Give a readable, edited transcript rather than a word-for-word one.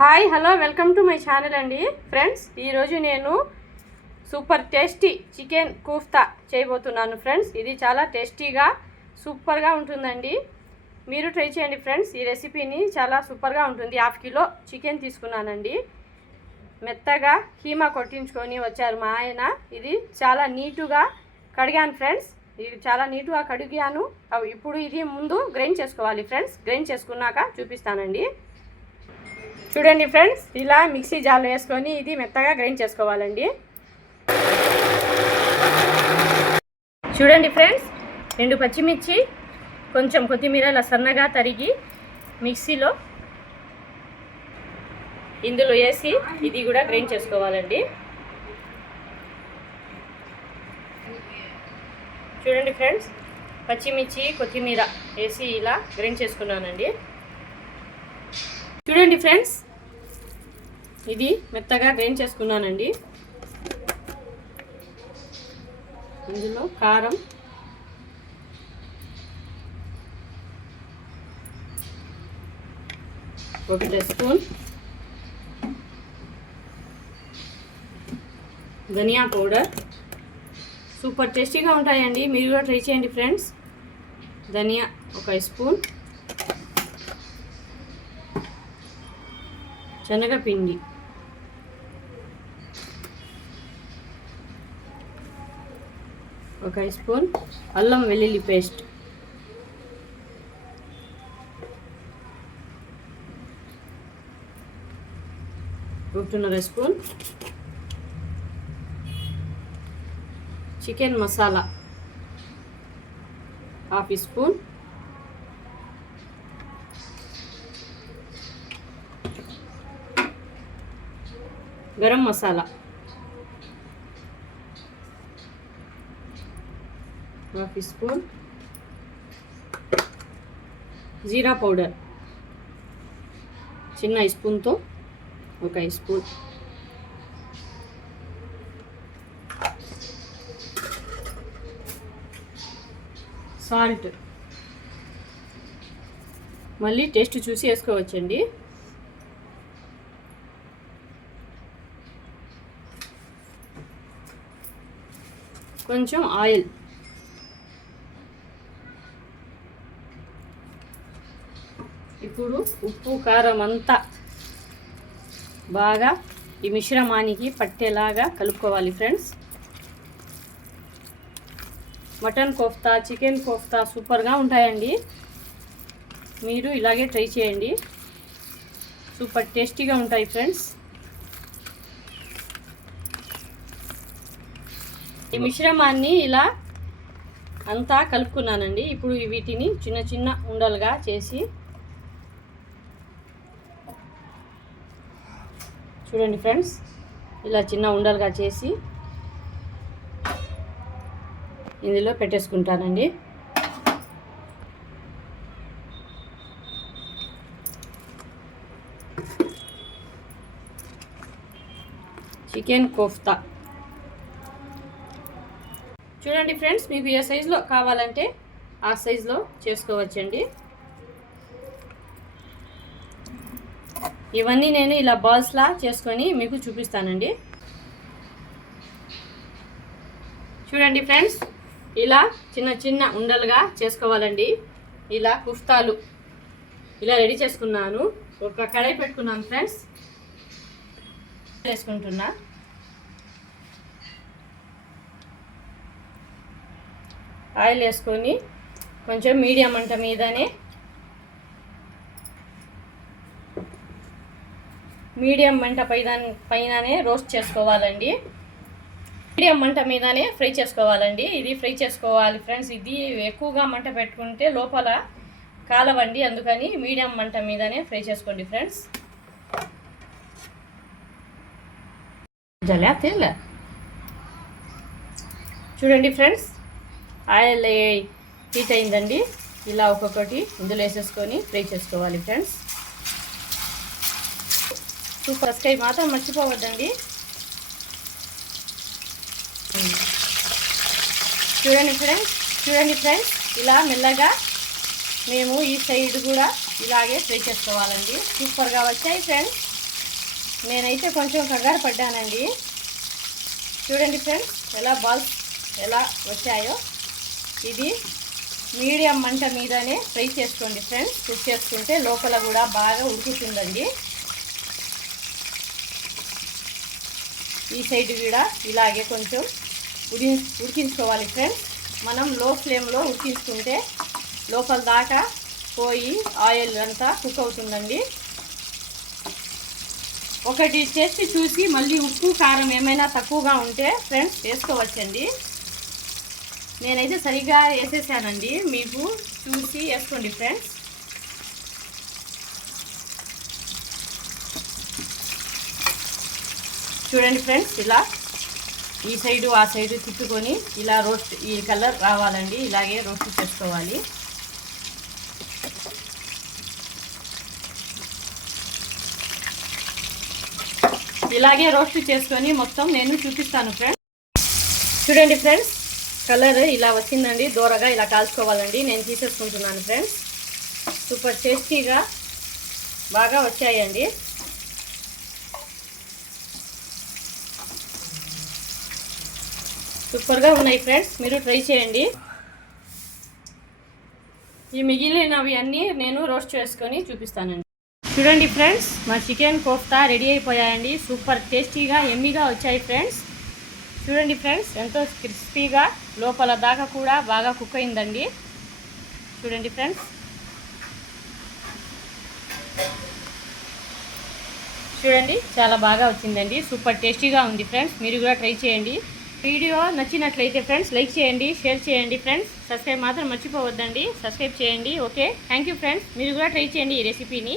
Hi hello welcome to my channel అండి friends. ఈరోజు నేను సూపర్ టేస్టీ చికెన్ కోఫ్తా చేయబోతున్నాను ఫ్రెండ్స్. ఇది చాలా టేస్టీగా సూపర్గా ఉంటుందండి. మీరు ట్రై చేయండి ఫ్రెండ్స్. ఈ రెసిపీని చాలా సూపర్గా ఉంటుంది. 1/2 కిలో చికెన్ తీసుకున్నానండి. మెత్తగా కీమా కొట్టించుకొని వచ్చారు మా ఆయన. ఇది చాలా నీటుగా కడిగాను ఫ్రెండ్స్. ఇది చాలా నీటుగా కడిగాను. ఇప్పుడు ఇది ముందు గ్రైండ్ చేసుకోవాలి ఫ్రెండ్స్. గ్రైండ్ చేసుకున్నాక చూపిస్తానండి. చూడండి ఫ్రెండ్స్, ఇలా మిక్సీ జార్లో వేసుకొని ఇది మెత్తగా గ్రైండ్ చేసుకోవాలండి. చూడండి ఫ్రెండ్స్, 2 పచ్చిమిర్చి, కొంచెం కొత్తిమీర ఇలా సన్నగా తరిగి మిక్సీలో ఇందులో వేసి ఇది కూడా గ్రైండ్ చేసుకోవాలండి. చూడండి ఫ్రెండ్స్, పచ్చిమిర్చి కొత్తిమీర వేసి ఇలా గ్రైండ్ చేసుకున్నానండి. చూడండి ఫ్రెండ్స్, ఇది మెత్తగా గ్రైండ్ చేసుకున్నానండి. ఇందులో కారం, ఒక స్పూన్ ధనియా పౌడర్. సూపర్ టేస్టీగా ఉంటాయండి, మీరు కూడా ట్రై చేయండి ఫ్రెండ్స్. ధనియా 1 స్పూన్, శనగపిండి 1 స్పూన్, అల్లం వెల్లుల్లి paste 1.5 spoon, chicken masala 1/2 spoon, garam masala 1/2 spoon, jeera powder చిన్న స్పూన్తో 1 స్పూన్, సాల్ట్ మళ్ళీ టేస్ట్ చూసి వేసుకోవచ్చండి. కొంచెం ఆయిల్, ఇప్పుడు ఉప్పు కారం అంతా బాగా ఈ మిశ్రమానికి పట్టేలాగా కలుపుకోవాలి friends. Mutton kofta, chicken kofta సూపర్గా ఉంటాయండి. మీరు ఇలాగే ట్రై చేయండి, సూపర్ టేస్టీగా ఉంటాయి ఫ్రెండ్స్. ఈ మిశ్రమాన్ని ఇలా అంతా కలుపుకున్నానండి. ఇప్పుడు వీటిని చిన్న చిన్న ఉండలుగా చేసి, చూడండి ఫ్రెండ్స్, ఇలా చిన్న ఉండలుగా చేసి ఇందులో పెట్టేసుకుంటానండి. చికెన్ కోఫ్తా చూడండి ఫ్రెండ్స్, మీకు ఏ సైజులో కావాలంటే ఆ సైజులో చేసుకోవచ్చండి. ఇవన్నీ నేను ఇలా బాల్స్లా చేసుకొని మీకు చూపిస్తానండి. చూడండి ఫ్రెండ్స్, ఇలా చిన్న చిన్న ఉండలుగా చేసుకోవాలండి. ఇలా కుఫ్తాలు ఇలా రెడీ చేసుకున్నాను. ఒక కడాయి పెట్టుకున్నాను ఫ్రెండ్స్. వేసుకుంటున్నా. ఆయిల్ వేసుకొని కొంచెం మీడియం మంట పైననే రోస్ట్ చేసుకోవాలండి. మీడియం మంట మీదనే ఫ్రై చేసుకోవాలండి. ఇది ఫ్రై చేసుకోవాలి ఫ్రెండ్స్. ఇది ఎక్కువగా మంట పెట్టుకుంటే లోపల కాలవండి, అందుకని మీడియం మంట మీదనే ఫ్రై చేసుకోండి ఫ్రెండ్స్. చూడండి ఫ్రెండ్స్, ఆయిల్ హీట్ అయిందండి. ఇలా ఒక్కొక్కటి ఇందులో వేసేసుకొని ఫ్రై చేసుకోవాలి ఫ్రెండ్స్. సబ్స్క్రైబ్ మాత్రం మర్చిపోవద్దండి. చూడండి ఫ్రెండ్స్, ఇలా మెల్లగా మేము ఈ సైడ్ కూడా ఇలాగే ఫ్రై చేసుకోవాలండి. సూపర్గా వచ్చాయి ఫ్రెండ్స్. నేనైతే కొంచెం కంగారు పడ్డానండి. చూడండి ఫ్రెండ్స్ బాల్స్ ఎలా వచ్చాయో. ఇది మీడియం మంట మీదనే ఫ్రై చేసుకోండి ఫ్రెండ్స్. కుక్ చేసుకుంటే లోపల కూడా బాగా ఉడుకుతుందండి. ఈ సైడ్ కూడా ఇలాగే కొంచెం ఉడికించుకోవాలి ఫ్రెండ్స్. మనం లో ఫ్లేమ్లో ఉడికించుకుంటే లోపల దాకా పోయి ఆయిల్ అంతా కుక్ అవుతుందండి. ఒకటి చేసి చూసి మళ్ళీ ఉప్పు కారం ఏమైనా తక్కువగా ఉంటే ఫ్రెండ్స్ వేసుకోవచ్చండి. నేనైతే సరిగా వేసేసానండి, మీకు చూసి వేసుకోండి ఫ్రెండ్స్. చూడండి ఫ్రెండ్స్ ఈ సైడు ఆ సైడు తిప్పుకొని ఇలా రోస్ట్ ఈ కలర్ రావాలండి. ఇలాగే రోస్ట్ చేసుకోవాలి. ఇలాగే రోస్ట్ చేసుకొని మొత్తం నేను చూపిస్తాను ఫ్రెండ్స్. చూడండి ఫ్రెండ్స్ కలర్ ఇలా వచ్చిందండి. దూరగా ఇలా కాల్చుకోవాలండి. నేను తీసేసుకుంటున్నాను ఫ్రెండ్స్. సూపర్ టేస్టీగా బాగా వచ్చాయండి. సూపర్గా ఉన్నాయి ఫ్రెండ్స్, మీరు ట్రై చేయండి. ఈ మిగిలినవి అన్నీ నేను రోస్ట్ చేసుకొని చూపిస్తానండి. చూడండి ఫ్రెండ్స్ మా చికెన్ కోఫ్తా రెడీ అయిపోయాయండి. సూపర్ టేస్టీగా ఎమ్మీగా వచ్చాయి ఫ్రెండ్స్. చూడండి ఫ్రెండ్స్ ఎంతో క్రిస్పీగా లోపల దాకా కూడా బాగా కుక్ అయిందండి. చూడండి ఫ్రెండ్స్, చూడండి చాలా బాగా వచ్చిందండి. సూపర్ టేస్టీగా ఉంది ఫ్రెండ్స్, మీరు కూడా ట్రై చేయండి. వీడియో నచ్చినట్లయితే ఫ్రెండ్స్ లైక్ చేయండి, షేర్ చేయండి ఫ్రెండ్స్. సబ్స్క్రైబ్ మాత్రం మర్చిపోవద్దండి, సబ్స్క్రైబ్ చేయండి. ఓకే, థ్యాంక్ యూ ఫ్రెండ్స్, మీరు కూడా ట్రై చేయండి ఈ రెసిపీని.